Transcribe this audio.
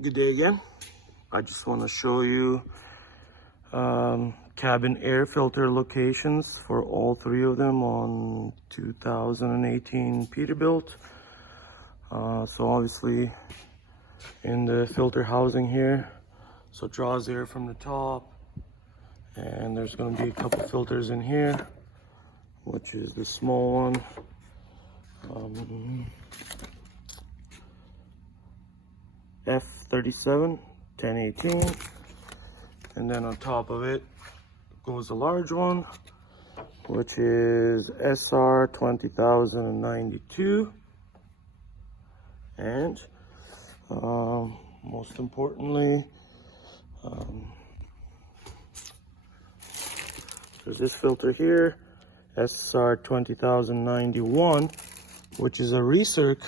Good day again. I just want to show you cabin air filter locations for all three of them on 2018 Peterbilt. So obviously in the filter housing here, so it draws air from the top, and there's going to be a couple filters in here, which is the small one. F37 1018, and then on top of it goes a large one, which is SR 20092, and most importantly, there's this filter here, SR 20091, which is a recirc